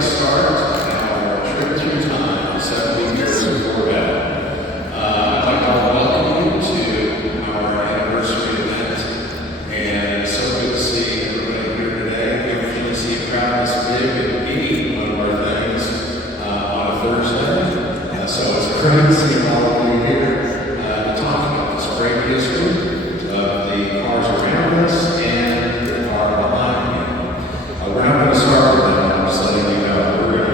to start our trip through time, 70 years of Corvette. I'd like to welcome you to our anniversary event, and it's so good to see everybody here today. We usually see a crowd this big and eat one of our things on a Thursday, so it's great to see all of you here to talk about this great history of the cars around us and the car behind me. We're not going to start with that. I'm just letting you know. We're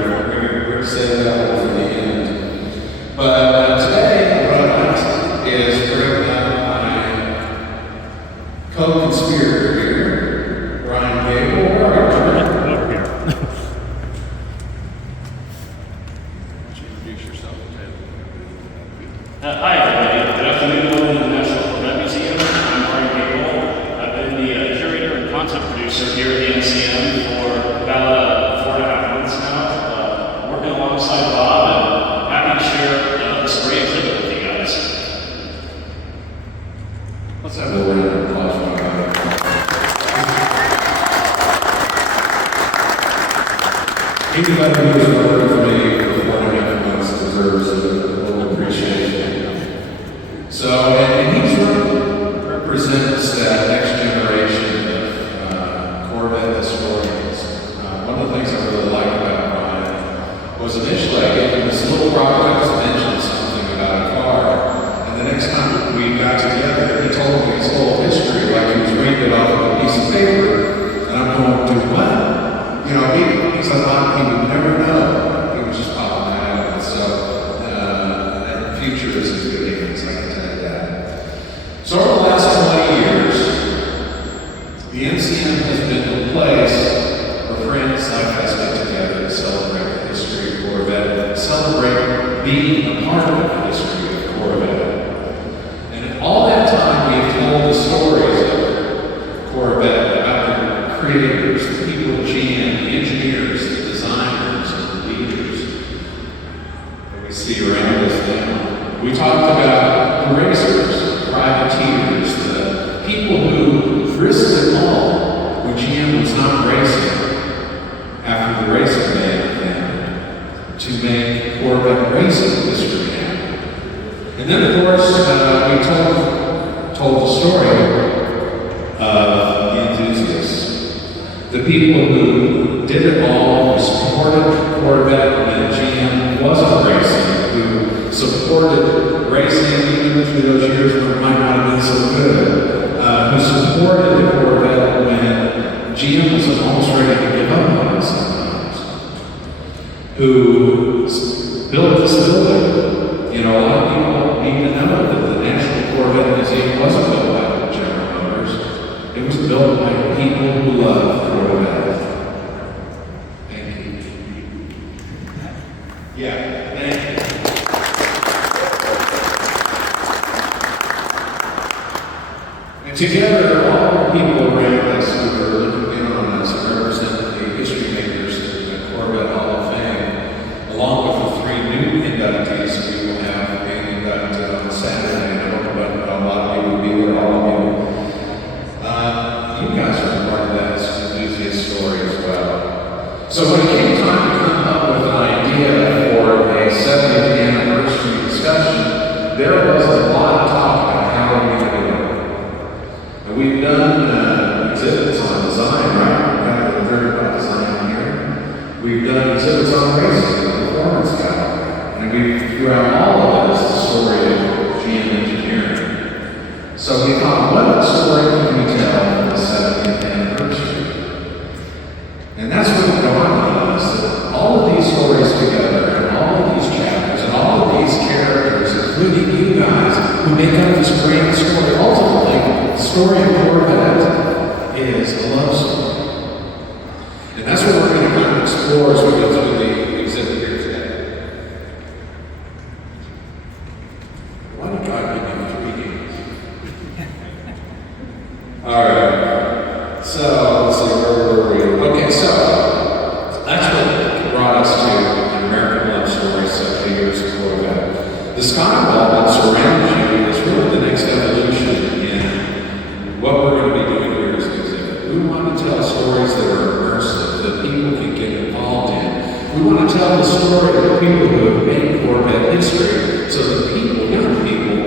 going to save that one for the end. But today, what I'd like is bring up my co-conspirator here, Bryan Gable. Where are you, Bryan? Over here. Introduce yourself. Hi, everybody. Good afternoon. Welcome to the National Corvette Museum. I'm Bryan Gable. I've been the curator and content producer here at the NCM for about 4.5 months now, working alongside Bob, and happy to share this great exhibit with you guys. Let's have a little round of applause for Bryan. Anybody who has worked with me for 4.5 months deserves a little appreciation. So, and he represents that next generation of Corvette historians. One of the things I really like about Bryan was initially I gave him this little project to mention something about a car, and the next time we got together, he told me his whole history like he was reading it off of a piece of paper, and I'm going, dude, what? You know, he's a lot he would never know. He was just popping that out. So, the future is as good as I can tell you that. So, over the last 20 years, the NCM has been the place where friends like us get together to celebrate the history of Corvette, celebrate being a part of the history of Corvette. And in all that time, we have told the stories of Corvette about the creators, the people at GM, the engineers, the designers, and the leaders that we see around us now. We talked about the racers, the privateers, the people who risked it all when GM was not racing after the racing day ended to make Corvette racing history happen. And then, of course, we told the story of the enthusiasts, the people who did it all, who supported Corvette when GM wasn't racing, who supported racing even through those years when it might not have been so good, who supported the Corvette when GM was almost ready to give up on it sometimes, who built this building. You know, a lot of people need to know that the National Corvette Museum wasn't built by General Motors. It was built by people who love Corvette. Thank you. Yeah, thank you. And together, all the people around us who are looking in on us and represent the history makers in the Corvette Hall of Fame, along with the 3 new inductees we will have being inducted on Saturday. I hope a lot of you will be there, all of you. You guys are part of that enthusiast story as well. So when it came time to come up with an idea for a 70th anniversary discussion, there was a lot of talk about how we were going to do it. And we've done exhibits on design, right? We've got the third about design here. We've done exhibits on racing, the performance guide. And throughout all of this, the story of GM engineering. So we thought, what story can we tell for the 70th anniversary? And that's what dawned on us, that all of these stories together, and all of these chapters, and all of these characters, including you guys, who make up this great story, ultimately, the story of Corvette is a love story. And that's what we're going to kind of explore as we go through the exhibit here today. Why don't I give you 3 games? All right. So let's see, where were we? Okay, so that's what brought us to an American love story 70 years of Corvette. The skywall that surrounds you is really the next evolution in what we're going to be doing here as an exhibit. We want to tell stories that are immersive, that people can get involved in, tell the story of the people who have made Corvette history, so that people, young people,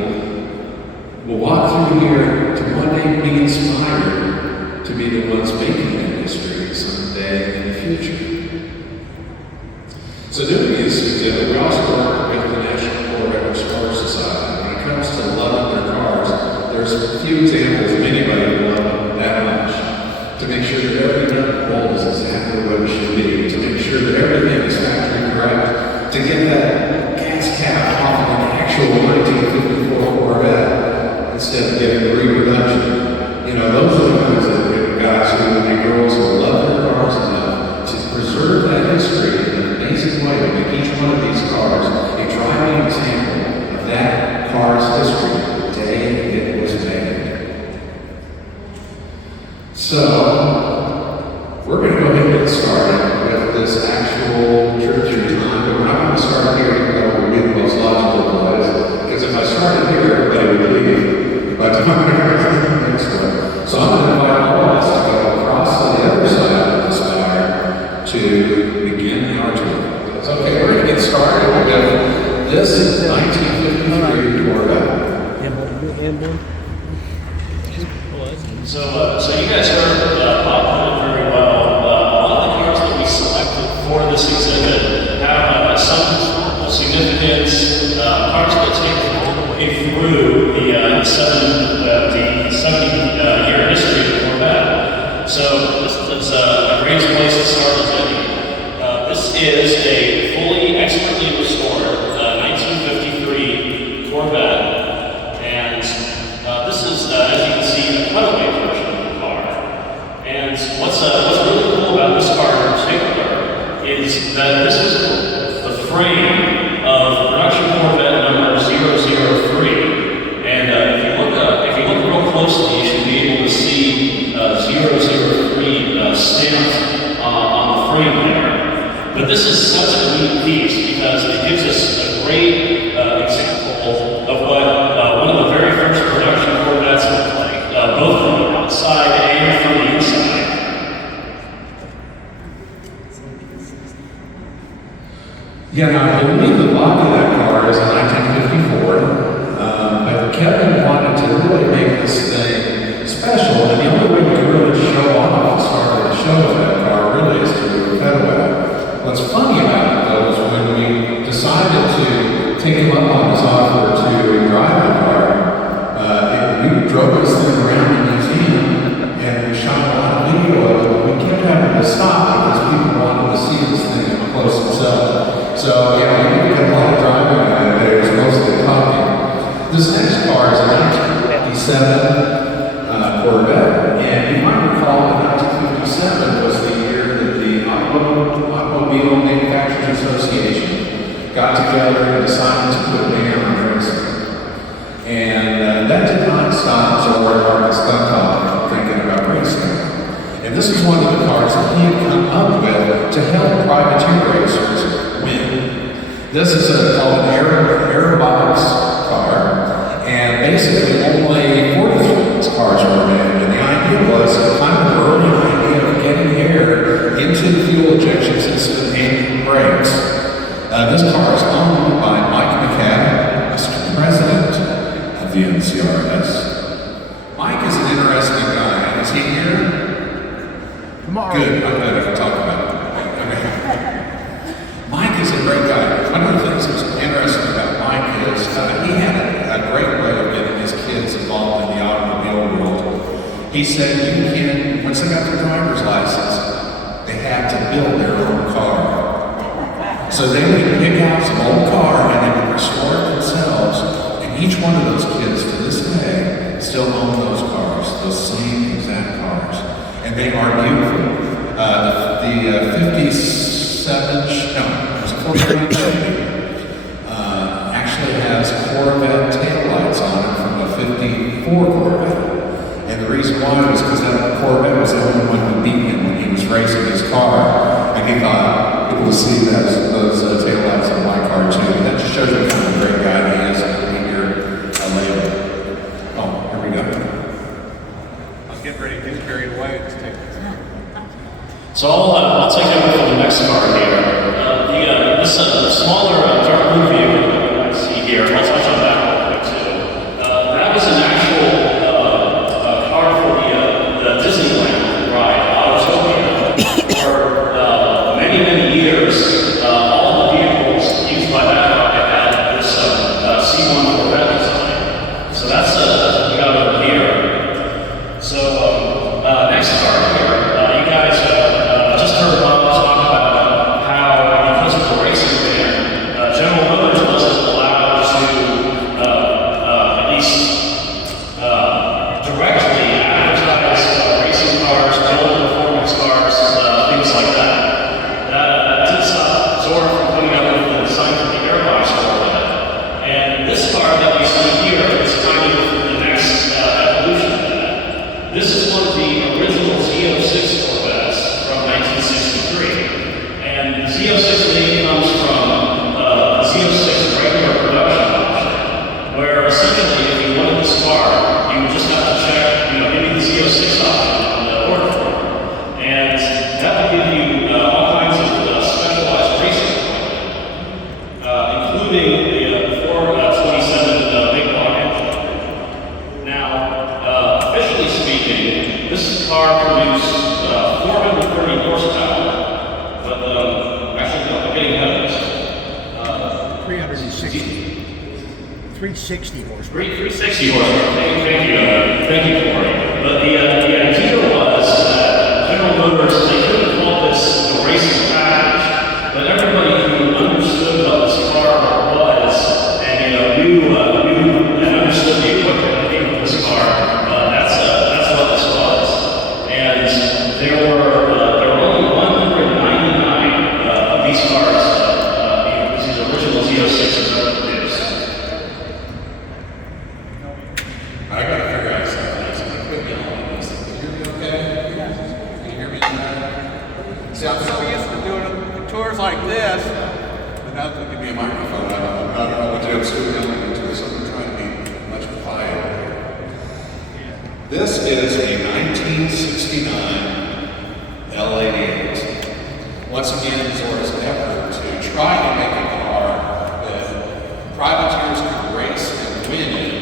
will walk through here to one day be inspired to be the ones making that history someday in the future. So doing this exhibit, we also work with the National Corvette Society. When it comes to loving their cars, there's a few examples of anybody who love them that much. To make sure that every nut and bolt is exactly what it should be. To make sure that everything is factory correct. To get that gas cap off of an actual 1954 Corvette instead of getting the reproduction. You know, those are the kinds of guys and girls who love their cars enough to preserve that history in an amazing way, to make each one of these cars a driving example of that car's history the day it was made. So, we're going to go ahead and get started with this actual trip through time, but we're not going to start here, even though we're the most logical place, because if I started here, everybody would leave by the time I got to the next one. So I'm going to invite all of us to go across to the other side of this fire to begin our tour. So, okay, we're going to get started with this 1953 Corvette. So you guys heard Bob put it very well. A lot of the cars that we selected for this exhibit have some historical significance, cars that take all the way through the 70-year history of the Corvette. So this is a great place to start as any. This is a fully, expertly restored 1953 Corvette. And this is, as you can see, a cutaway version of the car. And what's really cool about this car in particular is that this is the frame of production Corvette number 003. And if you look real closely, you should be able to see 003 stamped on the frame there. But this is such a neat piece because it gives us a great example of what one of the very first production Corvettes looked like, both from the outside and from the inside. Yeah, now I believe the body of that car is a 1954, but Kevin wanted to really make this thing special, and the only way we could really show off as far as the show of that car really is to do a cutaway. What's funny about it, though, is when we decided to take him up on his offer to drive the car, we drove this thing around the museum, and we shot a lot of video of it, but we kept having to stop because people wanted to see this thing up close themselves. So, yeah, we did a lot of driving on it, but it was mostly talking. This next car is a 1957 Corvette, and you might recall that 1957 was the year that the Automobile Manufacturers Association got together and decided to put a ban on racing. And that did not stop Zora Marcus Dunlop from thinking about racing. And this is one of the cars that he had come up with to help privateer racers win. This is called an Air Box car, and basically only 43 cars were made. And the idea was kind of an early idea of getting air into the fuel injection system and brakes. This car is owned by Mike McCann, Mr. President of the NCRS. Mike is an interesting guy. Is he here? Come on. Good. I'm glad I can talk about it. Mike is a great guy. One of the things that's interesting about Mike is he had a great way of getting his kids involved in the automobile world. He said you can, once they got their driver's license, they had to build their own car. So they would pick out some old car and they would restore it themselves. And each one of those kids to this day still own those cars, those same exact cars. And they are beautiful. The 57, it was a 49 Chevy, actually has Corvette taillights on it from a 54 Corvette. And the reason why was because that Corvette was the only one who beat him when he was racing his car. And he thought, people will see those taillights on my car too. And that just shows you what kind of a great guy he is. I'll be here later. Oh, here we go. I was getting ready to get carried away. Let's take this. So I'll take over for the next car here. this smaller dark blue vehicle that you might see here, I'll touch on that real quick too. That was an actual car for the Disneyland ride, Autotopia. For many, many years, all the vehicles used by that ride had this C1 Corvette design. So that's what we got over here. So next car here, you guys just heard Bob talk about how, because of the racing ban, General Motors wasn't allowed to at least directly advertise racing cars, build performance cars, things like that. That did stop Zora from putting out the design for the Air Box Fuelie. And this car that we see here is kind of the next evolution of that. This is one of the original Z06 Corvettes from 1963. And the Z06 name comes from the Z06 regular production option, where essentially if you wanted this car, you would just have to check, maybe the Z06 option on the order form. And that would give you all kinds of specialized racing equipment, including the 427 big block engine. Now, officially speaking, this car produced 430 horsepower, but actually, no, I'm getting ahead of this. 360 horsepower. 360 horsepower. Thank you, Corey. But the idea was that General Motors, they could have called this the racing package, but everybody who understood what this car was and knew and understood the equipment that came with this car, that's what this was. And there were only 199 of these cars, these original Z06s that were produced. I gotta figure out something. Somebody put me on this. Can you hear me okay? Can you hear me tonight? See, I'm so used to doing tours like this, but now that Give me a microphone. I don't know what I'm still yelling into this. I'm trying to be much quieter. This is a 1969 L88. Once again, Zora's effort to try to make a car that privateers could race and win in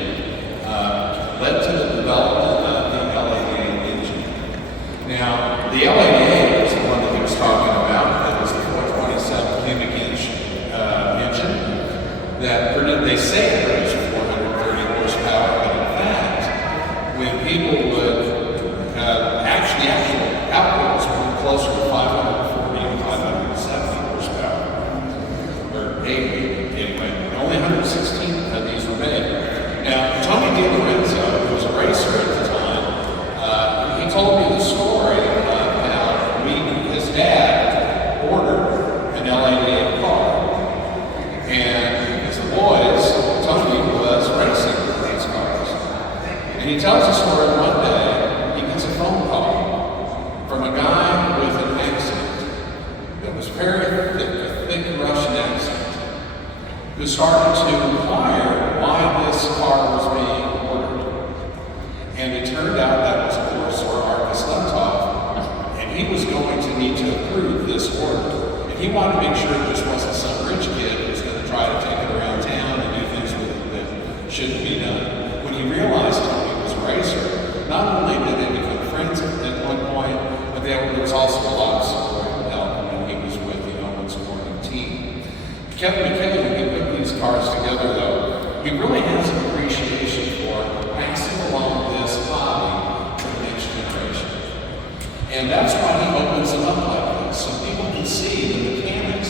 led to the development of the L88 engine. Now, the L88 was the one that he was talking about. That was the 427 cubic inch engine that they say it produced 430 horsepower, but in fact, when people would actual outputs were closer to 540 and 570 horsepower, or 80 anyway. Only 116 of these were made. Now, Tony DiLorenzo, who was a racer at the time, he told me the story about how his dad ordered an L88 car. And as the boys, Tony was racing these cars. And he tells the story one day, he gets a phone call from a guy with an accent that was very thick Russian accent, who started to inquire why this car was being ordered. And it turned out that was, of course, Arkus Lentov, and he was going to need to approve this order. And he wanted to make sure this wasn't some rich kid who was going to try to take it around town and do things with it that shouldn't be done. When he realized Tony was a racer, not only did they become friends at one point, but there was also a lot of support and help when he was with the Owens Corning team. Kevin McKay, when he put these cars together, though, he really has an appreciation for passing along this hobby to the next generation. And that's why he opens them up like this, so people can see the mechanics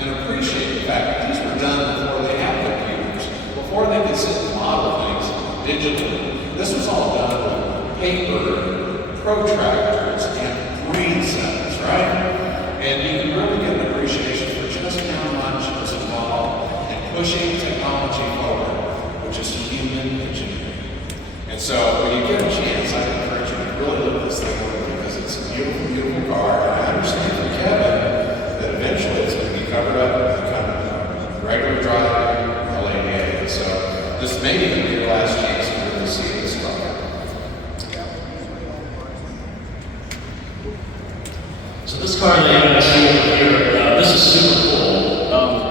and appreciate the fact that these were done before they had computers, before they could sit and model things digitally. This was all done with paper, protractors, and brain cells, right? And you can really get an appreciation for just how much is involved in pushing technology forward, which is human engineering. And so when you get a chance, I encourage you to really look this thing over because it's a beautiful, beautiful car. And I understand from Kevin that eventually it's going to be covered up and become a regular driving L88. So this may even be your last chance to really see this car. So this car that you guys see over here, this is super cool.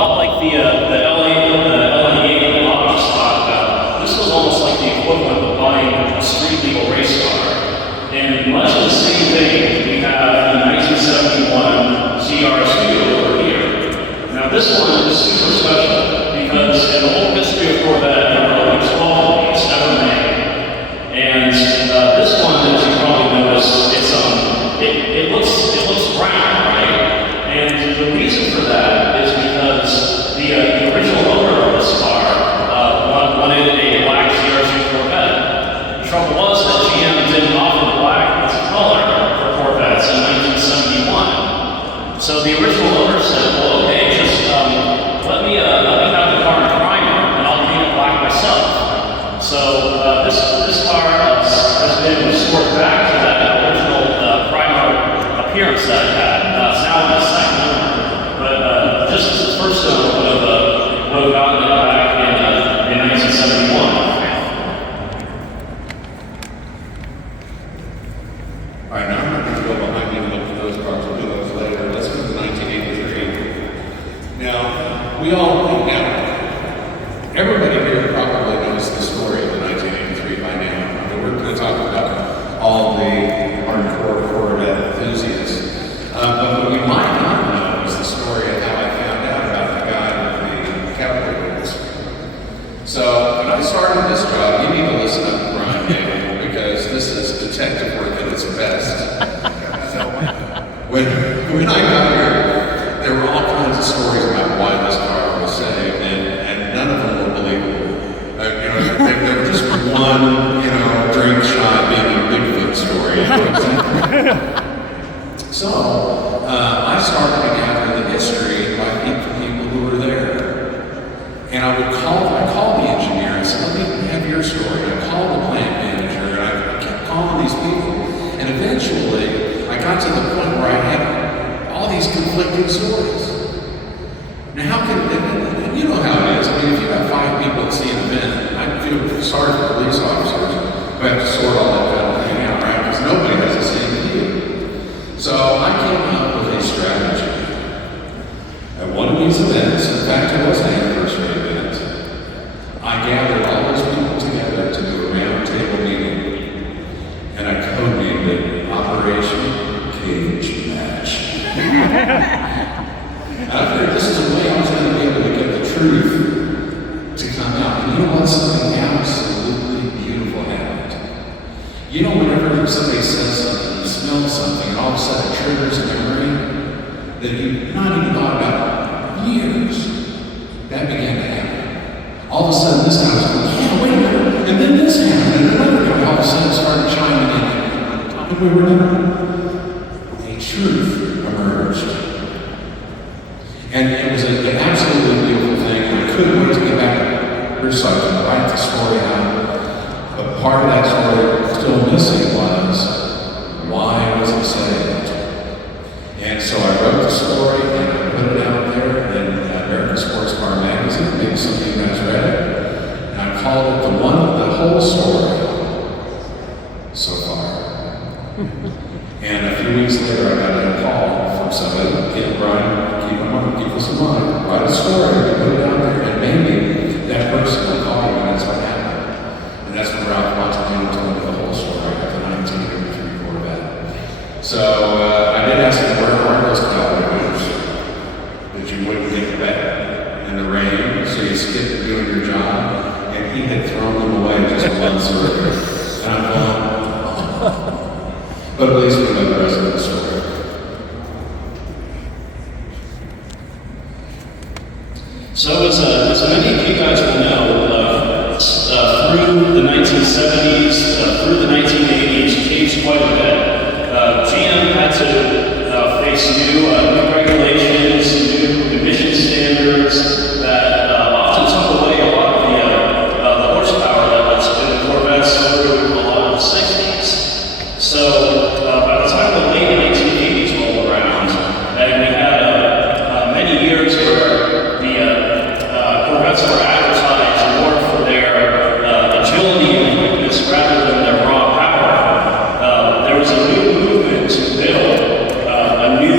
lot like the LA8 that Bob just talked about. This was almost like the equivalent of buying a street legal race car. And much of the same thing we have the 1971 CR Studio over here. Now this one is super special because in the whole history of Corvette, there were only 12 of these ever made. And this one, as you probably noticed, it looks brown, right? And the reason for that is because the original owner of this car wanted a black CR2 Corvette. The trouble was that GM didn't offer black as a color for Corvettes in 1971. So the original owner said, well, okay, just let me have the car in primer and I'll paint it black myself. So this car has been restored back to that original primer appearance that it had. It's now in the second owner. But just as the first owner would have gotten it back in 1971. All right, now I'm not going to go behind you and look at those cars. We'll do those later. Let's go to 1983. Now, we all think now, everybody here probably knows the story of the 1983 by now. I mean, we're going to talk about all the hardcore Corvette enthusiasts. But what we might not know is the story of how I found out about the guy with the cowboy boots. So, when I started this job, you need to listen up to Bryan Gable because this is detective work at its best. When I got here, there were all kinds of stories about why this car was saved, and none of them were believable. They were just one, drink shot being a Bigfoot story. So, I started to gather the history by people who were there. And I called the engineer, I said, let me have your story. I called the plant manager, and I kept calling these people. And eventually, I got to the point where I had all these conflicting stories. Now, how can, you know how it is. I mean, if you have 5 people that see an event, I feel sorry for police officers who have to sort all that kind of thing out, right? Because nobody has the same view. So I came up with a strategy. At one of these events, in fact, it was an anniversary event, I gathered all those people together to do a round table meeting, and I codenamed it Operation Cage Match. I figured this is a way I was going to be able to get the truth to come out. And you know what? Something absolutely beautiful happened. You know, whenever somebody says something, you smell something, and all of a sudden it triggers a memory that you've not even thought about years, that began to happen. All of a sudden, this guy was going, yeah, wait a minute, and then this happened, and another guy all of a sudden started chiming in. And we were done. A truth emerged. And it was an absolutely beautiful thing, and I couldn't wait to get back to here so I could write the story out. But part of that story still missing was, why was it saved? And so I wrote the story, and I put it out there in American Sports Car Magazine. Maybe some of you guys read it. And I called it the whole story so far. And a few weeks later, I got a call from somebody, Bryan, keep us in mind, write a story, put it out there, and maybe that person will call you, and that's what happened. And that's when Ralph Montano told me the whole story of the 1983 Corvette. So I did ask him, where are those cowboy boots that you wouldn't get wet in the rain, so you skipped doing your job, and he had thrown them away just once earlier. And I thought, but at least we know the rest of the story. So as many of you guys will know, through the 1970s, through the 1980s, changed quite a bit. GM had to face new regulations, new emission standards that often took away a lot of the horsepower that was in the Corvettes through a lot of the 60s. So by the time the late 1980s rolled around, and we had many years where the Corvettes were advertised more for their agility and quickness rather than their raw power. There was a new movement to build a new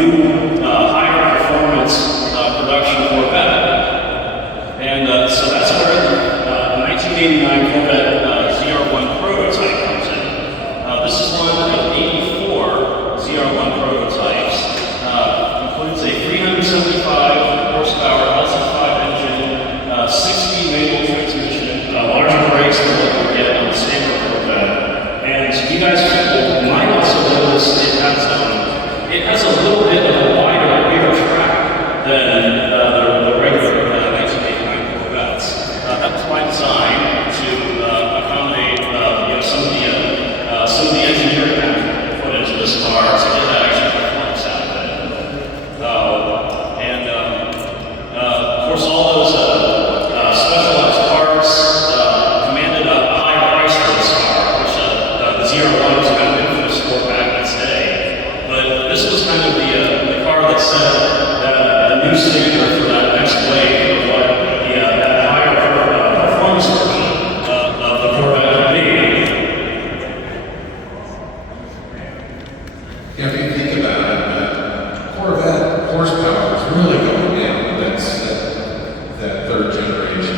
a little bit of a wider, bigger track than the regular 1989 Corvettes. That was by design to accommodate some of the engineering that we put into this car to get that extra performance out of it. Of course, all those specialized parts commanded a higher price for this car, which the Z01 was kind of infamous for back in its day. But this was kind of the car that set a new standard for that next wave of what that higher performance version of the Corvette would be. Yeah, if you think about it, Corvette horsepower is really going down. That's that third generation.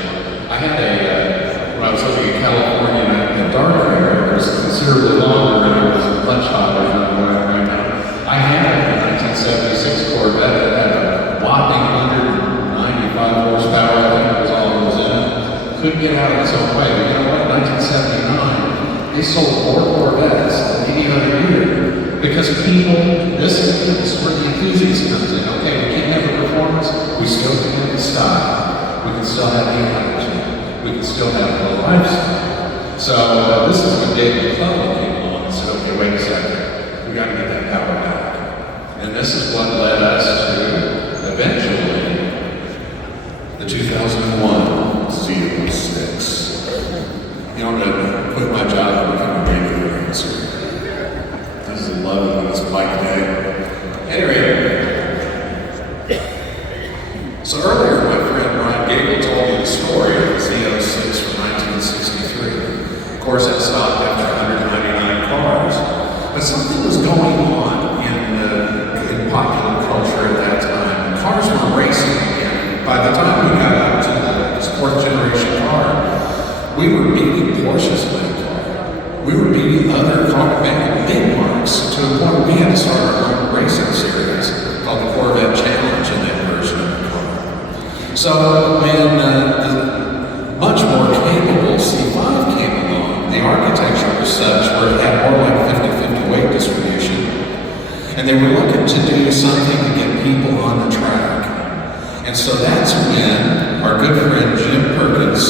I had when I was living in California, a dark hair was considerably longer and it was much hotter than what I have right now. I had a 1976 Corvette that had a whopping 195 horsepower. I think it was all it was in. Couldn't get out of its own way. But you know what? 1979, they sold more Corvettes than any other year. Because people, this is where the enthusiast comes in. Okay, we can't have a performance, we still can have the style. We can still have the energy. We can still have the lifestyle. So this is when David McClellan came along and said, okay, wait a second, we got to get that power back. And this is what led us to, eventually, the 2001 Z06. You know, I'm going to quit my job and become a radio announcer. This is love when it's bike day. Anyway, so earlier my friend Bryan Gable told me the story of the Z06 from 1963. Of course, it stopped after 199 cars, but something was going on in popular culture at that time. Cars were racing again. By the time we got up to this fourth generation car, we were beating Porsches in that car. We were beating other big marks to the point where we had to start our own racing series called the Corvette Challenge in that version of the car. So when the much more capable C5 came along, the architecture was such where it had more like 50-50 weight distribution. And they were looking to do something to get people on the track. And so that's when our good friend Jim Perkins,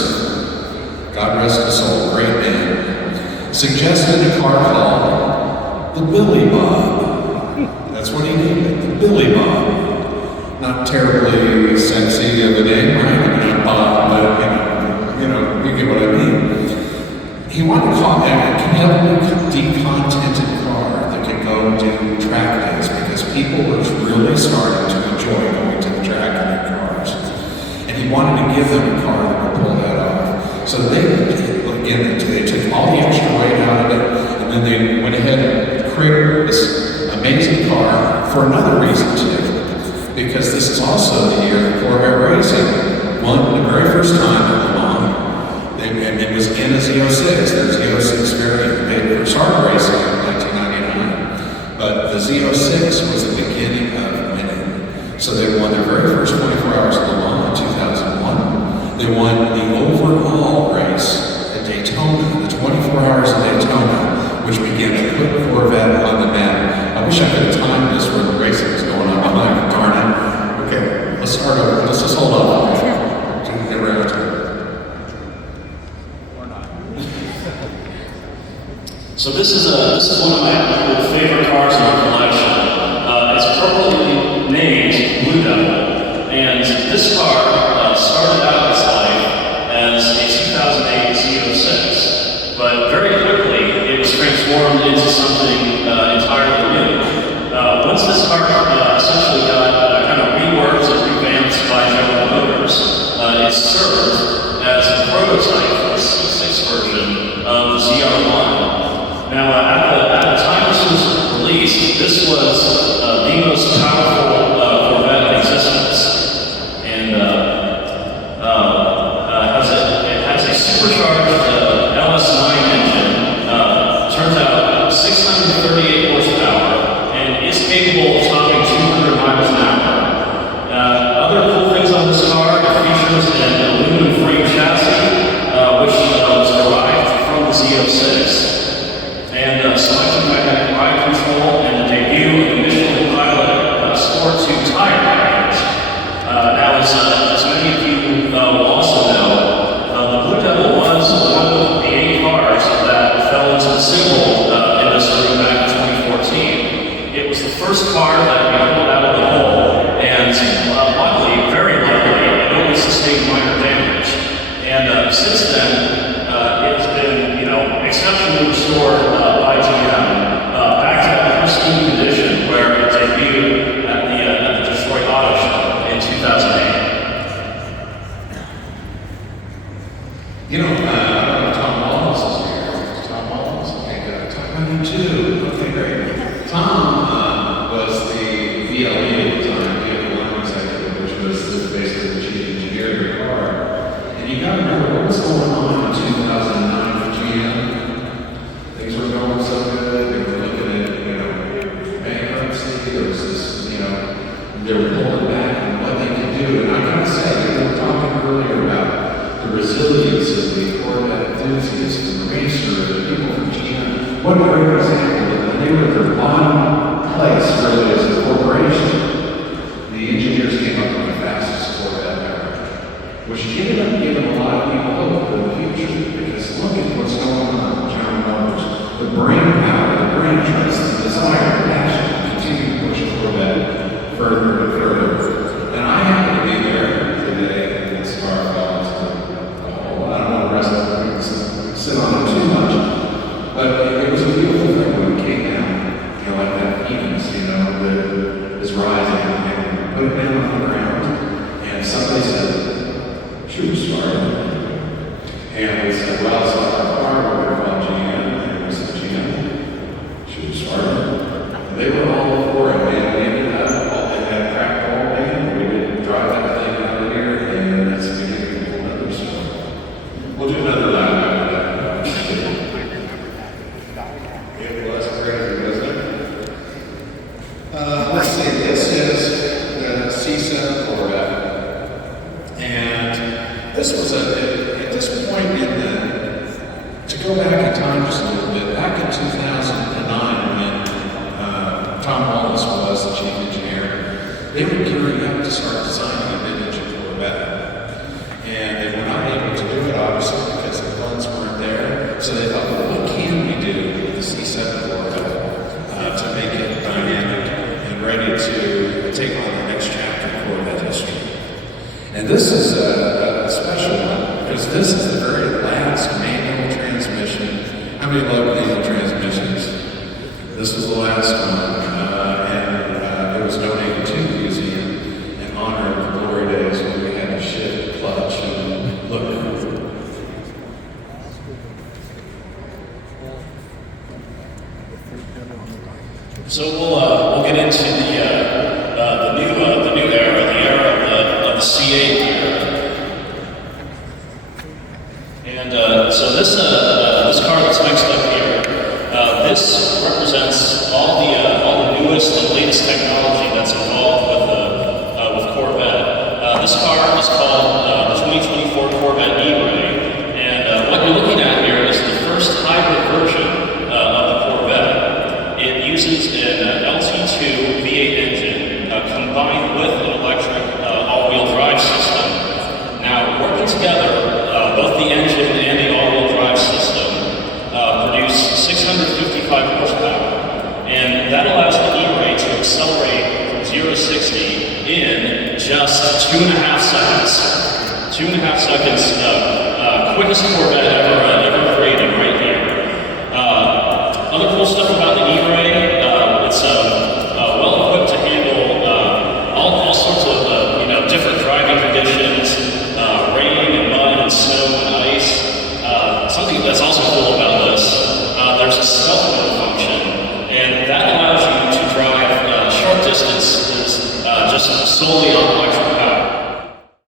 God rest his soul, great man, suggested a car called the Billy Bob. That's what he named it, the Billy Bob. Not terribly sexy of a name, right? Not Bob, but you get what I mean. He wanted to call it a decontented car that could go do track days because people were really starting to enjoy going to the track in their cars. And he wanted to give them a car that would pull that off. So they took all the extra weight out of it, and then they went ahead and created this amazing car for another reason too. Because this is also the year that Corvette Racing won the very first time in Le Mans. It was in a Z06, their Z06 variant. They started racing in 1999, but the Z06 was the beginning of winning. So they won their very first 24 hours of Le Mans in 2001. They won the overall race at Daytona, the 24 hours of Daytona, which began to put Corvette on the map. I wish I could have timed this where the racing was going on. I'm like, darn it. Okay, let's start over. Let's just hold on. Get around to it. So this is one of my favorite cars in our collection. It's appropriately named Blue Devil, and this VLE at the time, vehicle line executive, which was basically the chief engineer of the car. And you got to remember what was going on in 2009 for GM. Things were going so good. They were looking at, bankruptcy. There was this, they were pulling back on what they could do. And I gotta say, we were talking earlier about the resilience of the Corvette enthusiasts and the racer, the people from GM. What a great example. When they were at their bottom place, really, as a corporation, the engineers came up with the fastest Corvette ever, which ended up giving a lot of people hope for the future, because look at what's going on with General Motors. The brain power, the brain trust, the desire, the passion to continue to push Corvette further and further. And I happen to be there today in this car fell into the hole. I don't know the rest of it, we can sit on it too much. But it was a beautiful thing when it came down, like that Phoenix, that is rising, and put it down on the ground. And somebody said, should we start it? And we said, well, it's like our car, we're going to call GM. And we said, GM, should we start it? And they were all for it, man. We ended up, they had a cracked ball band. We did drive that thing out of here, and that's the beginning of another story. We'll do another lap after that. Let's see, this is the C7 Corvette. And this was at this point to go back in time just a little bit, back in 2009 when Tom Wallace was the chief engineer, they were gearing up to start designing a mid-engine Corvette. And they were not able to do it, obviously, because the funds weren't there. So they thought, well, what can we do with the C7 Corvette to make it dynamic and ready to take on the next chapter of Corvette history? And this is a special one, because this is the very last manual transmission. How many love manual transmissions? This was the last one, and it was donated to the museum in honor of the glory days when we had to shift, clutch, and look. So we'll get into the new era, the era of the C8 era. And so this car that's next up here, this represents all the newest and latest technology that's involved with Corvette. This car is called the 2024 Corvette E-Ray, and what you're looking at here is the first hybrid version of the Corvette. It uses an LT2 V8 engine combined with an electric all-wheel drive system. Now, working together, both the engine and the all-wheel drive system produce 655 horsepower, and that allows the E-Ray to accelerate from 0 to 60 in just 2.5 seconds. 2.5 seconds, quickest Corvette ever created right here. Other cool stuff about the E-Ray, it's well equipped to handle all sorts of different driving conditions, rain and mud and snow and ice. Something that's also cool about this, there's a stealth mode function, and that allows you to drive short distances just solely on electric